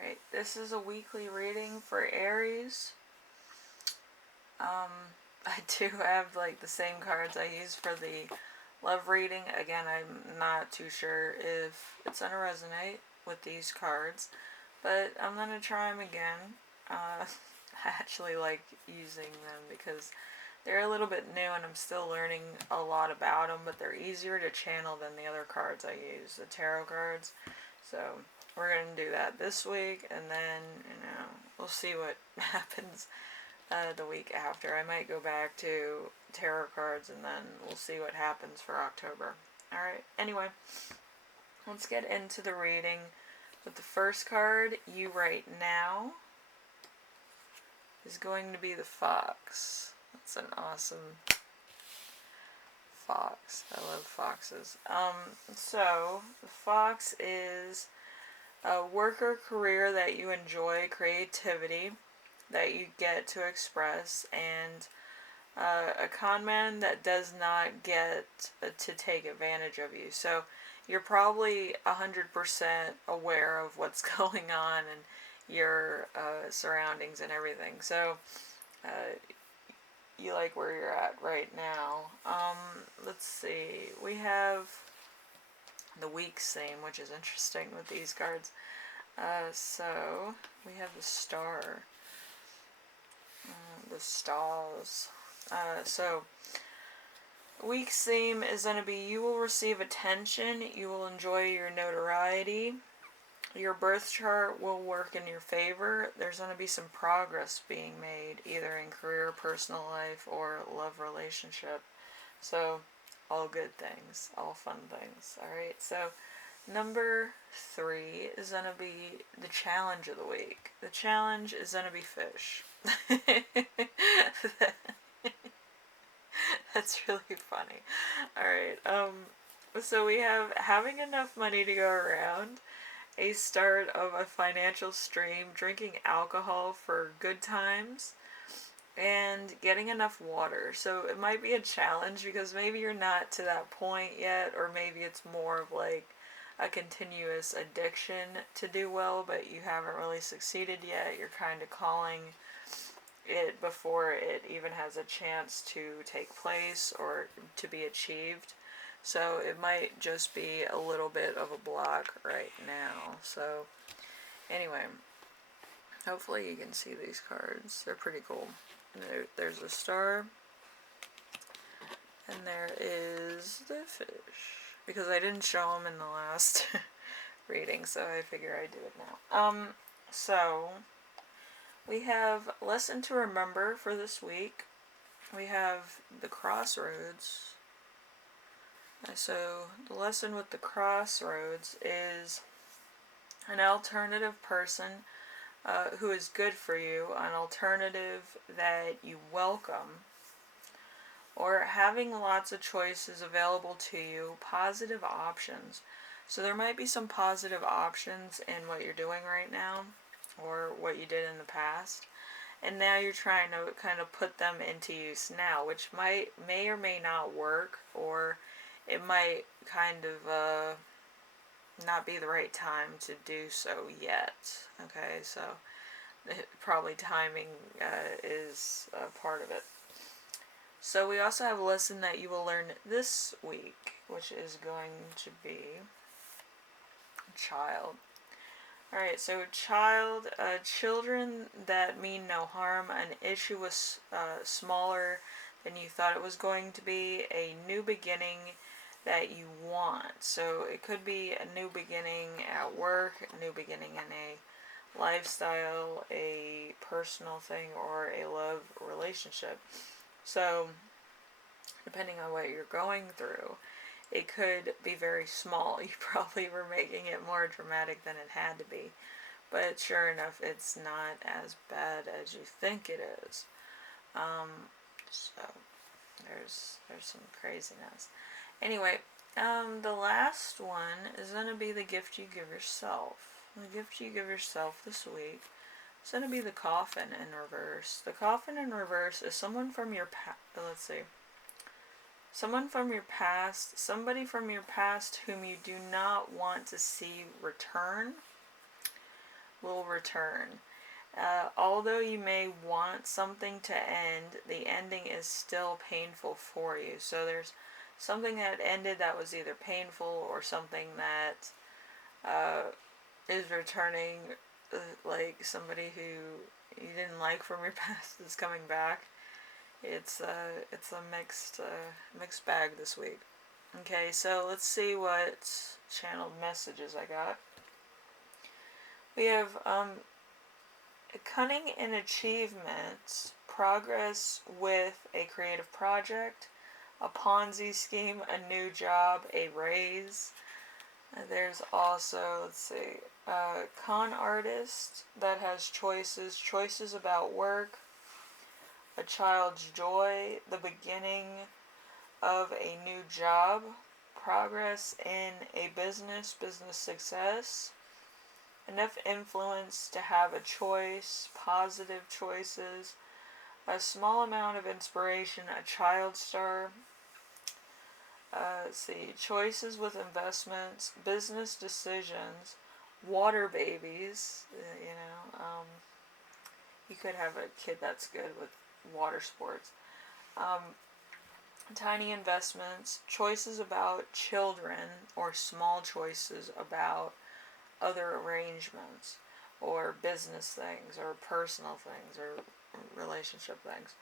Alright, this is a weekly reading for Aries. I do have like the same cards I use for the love reading. Again, I'm not too sure if it's going to resonate with these cards, but I'm going to try them again. I actually like using them because they're a little bit new and I'm still learning a lot about them, but they're easier to channel than the other cards I use, the tarot cards. So we're going to do that this week, and then, we'll see what happens the week after. I might go back to tarot cards, and then we'll see what happens for October. Alright, anyway, let's get into the reading with the first card. You right now is going to be the Fox. That's an awesome fox. I love foxes. So the Fox is a work or career that you enjoy, creativity that you get to express, and a con man that does not get to take advantage of you. So you're probably 100% aware of what's going on and your surroundings and everything. So you like where you're at right now. Let's see. We have the week's theme, which is interesting with these cards. So we have the Star, the stars. So week's theme is going to be: you will receive attention, you will enjoy your notoriety, your birth chart will work in your favor, there's going to be some progress being made either in career, personal life, or love relationship. So all good things, all fun things. Alright, so number 3 is going to be the challenge of the week. The challenge is going to be fish. That's really funny. Alright, so we have having enough money to go around, a start of a financial stream, drinking alcohol for good times, and getting enough water. So it might be a challenge because maybe you're not to that point yet, or maybe it's more of like a continuous addiction to do well, but you haven't really succeeded yet. You're kind of calling it before it even has a chance to take place or to be achieved. So it might just be a little bit of a block right now. So anyway, hopefully you can see these cards. They're pretty cool. There's a star, and there is the fish, because I didn't show them in the last reading, so I figure I'd do it now. So we have lesson to remember for this week. We have the crossroads. So the lesson with the crossroads is an alternative person who is good for you, an alternative that you welcome, or having lots of choices available to you, positive options. So there might be some positive options in what you're doing right now, or what you did in the past, and now you're trying to kind of put them into use now, which may or may not work, or it might kind of not be the right time to do so yet. Okay, so probably timing is a part of it. So we also have a lesson that you will learn this week, which is going to be child. Alright, so children that mean no harm, an issue was smaller than you thought it was going to be, a new beginning that you want. So it could be a new beginning at work, a new beginning in a lifestyle, a personal thing, or a love relationship. So depending on what you're going through, it could be very small. You probably were making it more dramatic than it had to be. But sure enough, it's not as bad as you think it is. So there's some craziness. Anyway, the last one is going to be the gift you give yourself. The gift you give yourself this week is going to be the Coffin in reverse. The Coffin in reverse is someone from your past. Let's see. Someone from your past, somebody from your past whom you do not want to see return, will return. Although you may want something to end, the ending is still painful for you. So there's something that ended that was either painful or something that is returning, like somebody who you didn't like from your past is coming back. It's a mixed bag this week. Okay, so let's see what channeled messages I got. We have cunning in achievements, progress with a creative project, a Ponzi scheme, a new job, a raise. There's also, let's see, con artist that has choices about work, a child's joy, the beginning of a new job, progress in a business success, enough influence to have a choice, positive choices, a small amount of inspiration, a child star. Let's see, choices with investments, business decisions, water babies. You could have a kid that's good with water sports. Tiny investments, choices about children, or small choices about other arrangements, or business things, or personal things, or relationship things.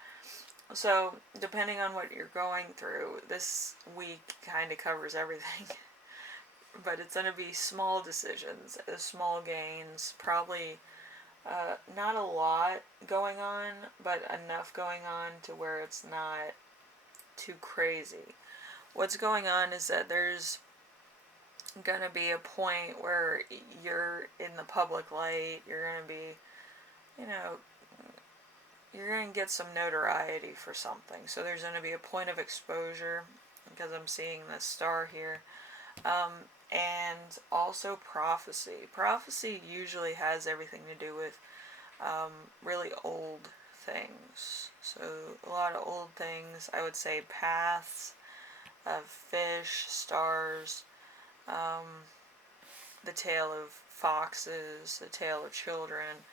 So, depending on what you're going through, this week kind of covers everything. But it's going to be small decisions, small gains, probably not a lot going on, but enough going on to where it's not too crazy. What's going on is that there's going to be a point where you're in the public light, you're going to be, you're going to get some notoriety for something. So there's going to be a point of exposure, because I'm seeing the star here. And also prophecy. Prophecy usually has everything to do with really old things. So a lot of old things. I would say paths of fish, stars, the tale of foxes, the tale of children,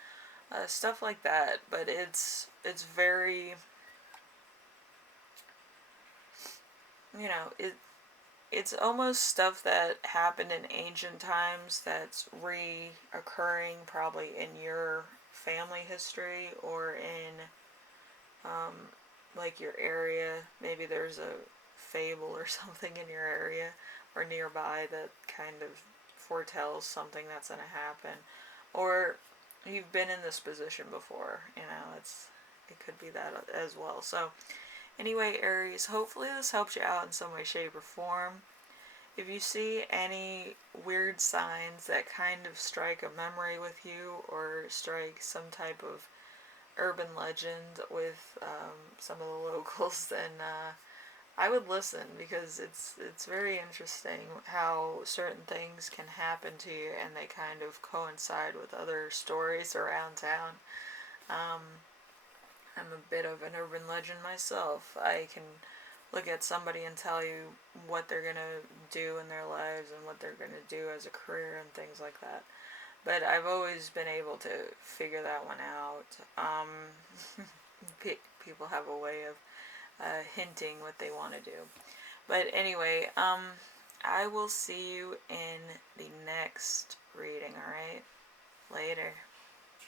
stuff like that. But it's very, it's almost stuff that happened in ancient times that's reoccurring probably in your family history, or in like your area. Maybe there's a fable or something in your area or nearby that kind of foretells something that's going to happen, or you've been in this position before. It could be that as well. So anyway, Aries, hopefully this helps you out in some way, shape, or form. If you see any weird signs that kind of strike a memory with you, or strike some type of urban legend with some of the locals, then I would listen, because it's very interesting how certain things can happen to you and they kind of coincide with other stories around town. I'm a bit of an urban legend myself. I can look at somebody and tell you what they're going to do in their lives and what they're going to do as a career and things like that. But I've always been able to figure that one out. People have a way of hinting what they want to do. But anyway, I will see you in the next reading, alright? Later.